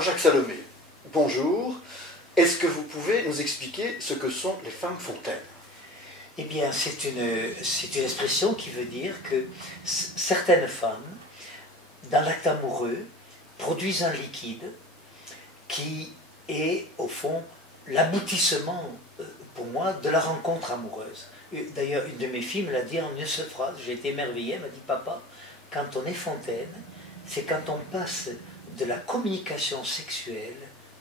Alors Jacques Salomé, bonjour. Est-ce que vous pouvez nous expliquer ce que sont les femmes fontaines? Eh bien, c'est une expression qui veut dire que certaines femmes, dans l'acte amoureux, produisent un liquide qui est, au fond, l'aboutissement, pour moi, de la rencontre amoureuse. D'ailleurs, une de mes filles me l'a dit en une seule phrase, j'ai été émerveillé, elle m'a dit « Papa, quand on est fontaine, c'est quand on passe de la communication sexuelle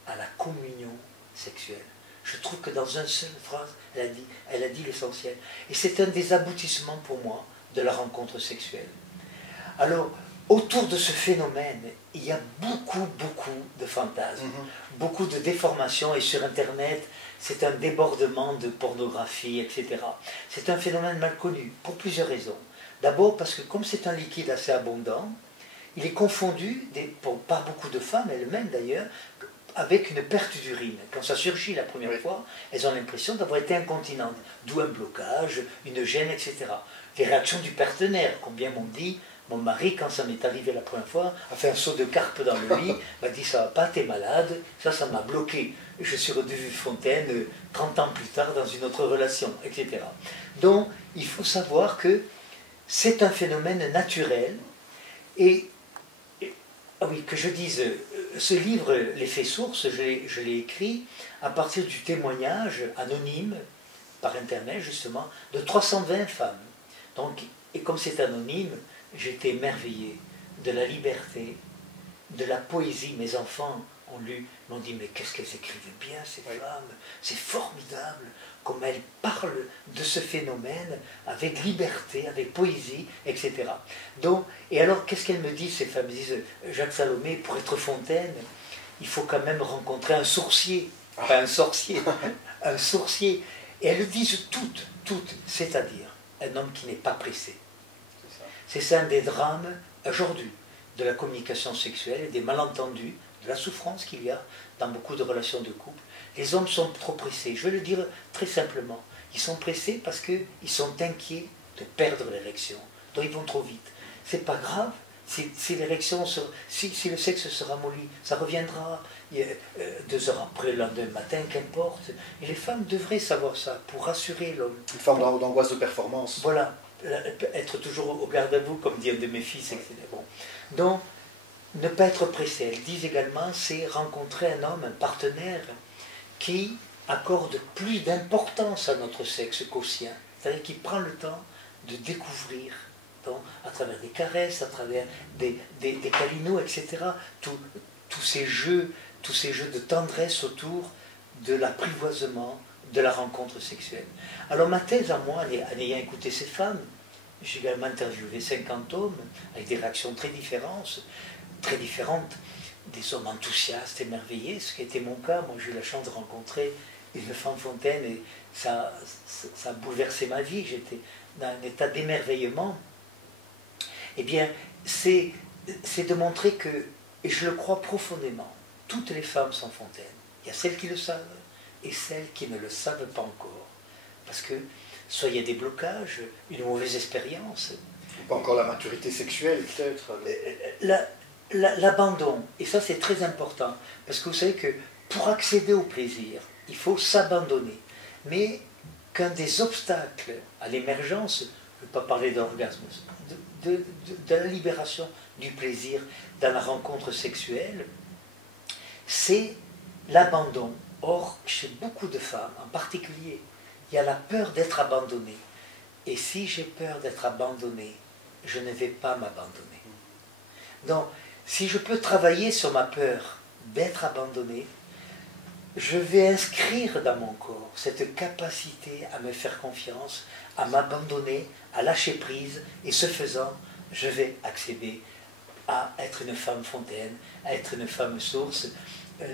à la communion sexuelle. » Je trouve que dans une seule phrase, elle a dit l'essentiel. Et c'est un des aboutissements pour moi de la rencontre sexuelle. Alors, autour de ce phénomène, il y a beaucoup de fantasmes, beaucoup de déformations, et sur Internet, c'est un débordement de pornographie, etc. C'est un phénomène mal connu, pour plusieurs raisons. D'abord parce que comme c'est un liquide assez abondant, il est confondu par beaucoup de femmes, elles-mêmes d'ailleurs, avec une perte d'urine. Quand ça surgit la première fois, elles ont l'impression d'avoir été incontinentes, d'où un blocage, une gêne, etc. Les réactions du partenaire, combien m'ont dit, mon mari, quand ça m'est arrivé la première fois, a fait un saut de carpe dans le lit, m'a dit ça va pas, t'es malade, ça m'a bloqué. Je suis redevenu fontaine 30 ans plus tard dans une autre relation, etc. Donc, il faut savoir que c'est un phénomène naturel et ah oui, que je dise, ce livre, L'effet source, je l'ai écrit à partir du témoignage anonyme, par Internet justement, de 320 femmes. Donc, et comme c'est anonyme, j'étais émerveillé de la liberté, de la poésie. Mes enfants ont lu, m'ont dit, mais qu'est-ce qu'elles écrivaient bien ces femmes, c'est formidable, comme elles parlent de ce phénomène avec liberté, avec poésie, etc. Donc, et alors, qu'est-ce qu'elles me disent, ces femmes? Elles disent, Jacques Salomé, pour être fontaine, il faut quand même rencontrer un sourcier, pas un sorcier, un sourcier. Et elles le disent toutes, c'est-à-dire un homme qui n'est pas pressé. C'est ça un des drames, aujourd'hui, de la communication sexuelle et des malentendus, de la souffrance qu'il y a dans beaucoup de relations de couple. Les hommes sont trop pressés. Je vais le dire très simplement. Ils sont pressés parce qu'ils sont inquiets de perdre l'érection. Donc ils vont trop vite. C'est pas grave. Si l'érection, si le sexe se ramollit, ça reviendra 2 heures après, le lendemain matin, qu'importe. Et les femmes devraient savoir ça pour rassurer l'homme. Une forme d'angoisse de performance. Voilà. Être toujours au garde à vous, comme dit un de mes fils, etc. Bon. Donc, ne pas être pressé. Elles disent également, c'est rencontrer un homme, un partenaire, qui accorde plus d'importance à notre sexe qu'au sien. C'est-à-dire qui prend le temps de découvrir, donc, à travers des caresses, à travers des câlinos, etc., tous ces jeux de tendresse autour de l'apprivoisement, de la rencontre sexuelle. Alors ma thèse à moi, en ayant écouté ces femmes, j'ai également interviewé 50 hommes, avec des réactions très différentes, des hommes enthousiastes, émerveillés, ce qui était mon cas. Moi j'ai eu la chance de rencontrer une femme fontaine et ça a bouleversé ma vie, j'étais dans un état d'émerveillement. Eh bien, c'est de montrer que, et je le crois profondément, toutes les femmes sont fontaines. Il y a celles qui le savent et celles qui ne le savent pas encore. Parce que soit il y a des blocages, une mauvaise expérience. Pas encore la maturité sexuelle, peut-être. L'abandon, et ça c'est très important, parce que vous savez que pour accéder au plaisir, il faut s'abandonner. Mais qu'un des obstacles à l'émergence, je ne veux pas parler d'orgasme, de la libération du plaisir dans la rencontre sexuelle, c'est l'abandon. Or, chez beaucoup de femmes, en particulier, il y a la peur d'être abandonnée. Et si j'ai peur d'être abandonnée, je ne vais pas m'abandonner. Donc, si je peux travailler sur ma peur d'être abandonnée, je vais inscrire dans mon corps cette capacité à me faire confiance, à m'abandonner, à lâcher prise, et ce faisant, je vais accéder à être une femme fontaine, à être une femme source.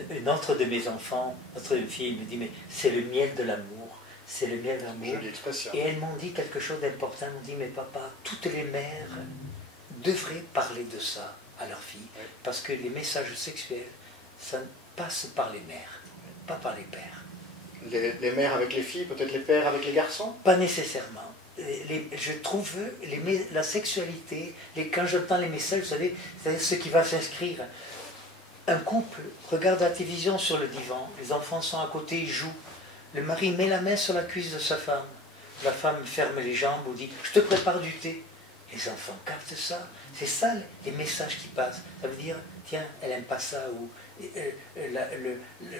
Une autre de mes enfants, notre fille me dit, mais c'est le miel de l'amour, c'est le miel de l'amour. Et elles m'ont dit quelque chose d'important, elles m'ont dit, mais papa, toutes les mères devraient parler de ça à leurs filles, parce que les messages sexuels, ça passe par les mères, pas par les pères. Les mères avec les filles, peut-être les pères avec les garçons? Pas nécessairement. Je trouve la sexualité, quand j'entends les messages, vous savez, c'est ce qui va s'inscrire. un couple regarde la télévision sur le divan, les enfants sont à côté, ils jouent. Le mari met la main sur la cuisse de sa femme. La femme ferme les jambes ou dit « je te prépare du thé ». Les enfants captent ça. C'est ça les messages qui passent. Ça veut dire « tiens, elle n'aime pas ça » ou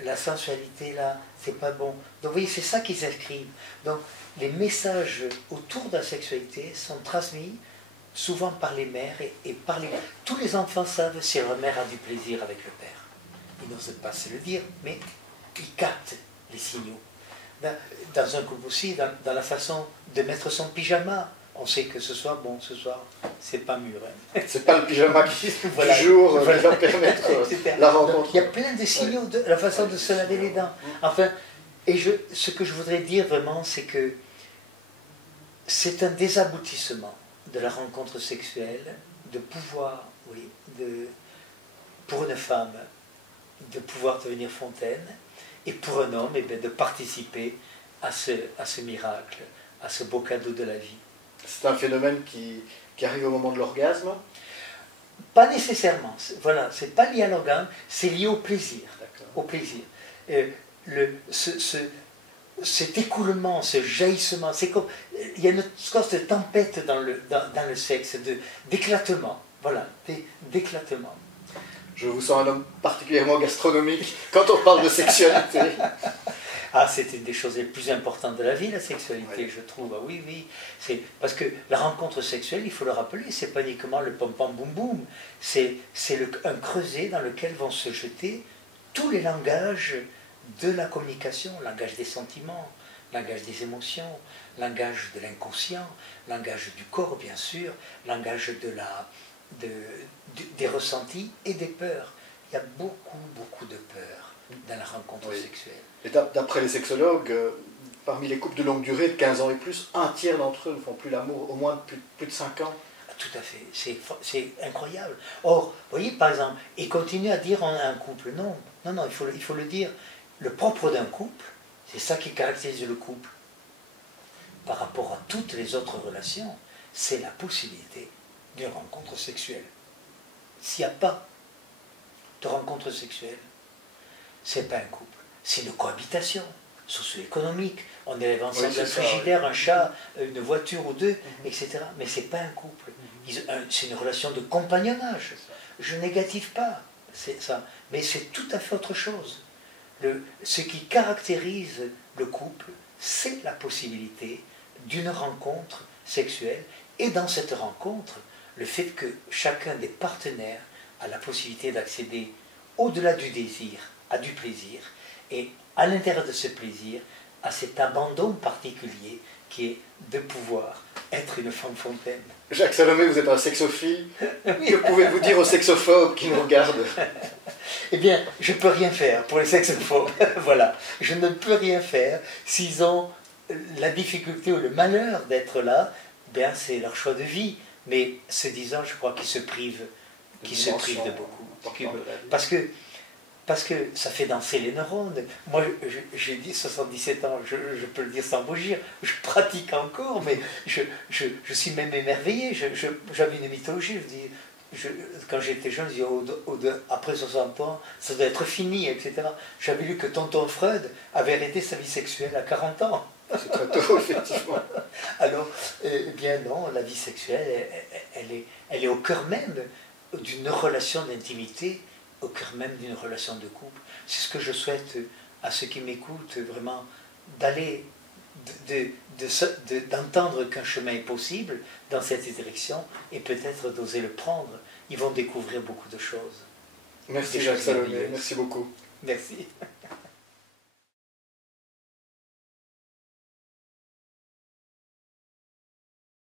la sensualité là, c'est pas bon. Donc vous voyez, c'est ça qu'ils écrivent. Donc les messages autour de la sexualité sont transmis souvent par les mères et par les... Tous les enfants savent si leur mère a du plaisir avec le père. Ils n'osent pas se le dire, mais ils captent les signaux. Dans un couple aussi, dans la façon de mettre son pyjama, on sait que ce soir, bon, ce soir, c'est pas mûr. Hein. C'est pas le pyjama qui, voilà, du jour voilà. qui va permettre la rencontre. Il y a plein de signaux de la façon de se laver les dents. Enfin, et ce que je voudrais dire vraiment, c'est que c'est un désaboutissement de la rencontre sexuelle, de pouvoir, oui, pour une femme, de pouvoir devenir fontaine, et pour un homme, eh bien, de participer à ce miracle, à ce beau cadeau de la vie. C'est un phénomène qui arrive au moment de l'orgasme? Pas nécessairement. Voilà, c'est pas lié à l'orgasme, c'est lié au plaisir. Au plaisir. Cet écoulement, ce jaillissement, c'est comme il y a une sorte de tempête dans le sexe, d'éclatement. Voilà, d'éclatement. Je vous sens un homme particulièrement gastronomique quand on parle de sexualité. Ah, c'est une des choses les plus importantes de la vie, la sexualité, oui. Je trouve. Ah, oui, oui. C'est parce que la rencontre sexuelle, il faut le rappeler, c'est pas uniquement le pom-pom-boum-boum. C'est un creuset dans lequel vont se jeter tous les langages de la communication, langage des sentiments, langage des émotions, langage de l'inconscient, langage du corps, bien sûr, langage des ressentis et des peurs. Il y a beaucoup, beaucoup de peurs dans la rencontre sexuelle. Et d'après les sexologues, parmi les couples de longue durée, de 15 ans et plus, un tiers d'entre eux ne font plus l'amour, au moins depuis plus de 5 ans. Tout à fait, c'est incroyable. Or, vous voyez, par exemple, ils continuent à dire on a un couple. Non, non, non, il faut le dire. Le propre d'un couple, c'est ça qui caractérise le couple. Par rapport à toutes les autres relations, c'est la possibilité d'une rencontre sexuelle. S'il n'y a pas de rencontre sexuelle, c'est pas un couple. C'est une cohabitation socio-économique. On élève ensemble un frigidaire, un chat, une voiture ou deux, etc. Mais c'est pas un couple. C'est une relation de compagnonnage. Je négative pas, c'est ça. Mais c'est tout à fait autre chose. Ce qui caractérise le couple, c'est la possibilité d'une rencontre sexuelle. Et dans cette rencontre, le fait que chacun des partenaires a la possibilité d'accéder au-delà du désir, à du plaisir, et à l'intérieur de ce plaisir, à cet abandon particulier qui est de pouvoir être une femme fontaine. Jacques Salomé, vous êtes un sexophile. Que pouvez-vous dire aux sexophobes qui nous regardent? Eh bien, je ne peux rien faire pour les sexophobes. Voilà. Je ne peux rien faire s'ils ont la difficulté ou le malheur d'être là. Bien, c'est leur choix de vie. Mais ce disant, je crois qu'ils se privent de beaucoup. Parce que ça fait danser les neurones. Moi, j'ai dit 77 ans, je peux le dire sans rougir, je pratique encore, mais je suis même émerveillé. J'avais une mythologie, quand j'étais jeune, je disais, après 60 ans, ça doit être fini, etc. J'avais lu que tonton Freud avait arrêté sa vie sexuelle à 40 ans. C'est très tôt, effectivement. Alors, eh bien non, la vie sexuelle, elle est au cœur même d'une relation d'intimité, au cœur même d'une relation de couple. C'est ce que je souhaite à ceux qui m'écoutent, vraiment, d'aller, d'entendre qu'un chemin est possible dans cette direction et peut-être d'oser le prendre. Ils vont découvrir beaucoup de choses. Merci Jacques Salomé, merci beaucoup. Merci.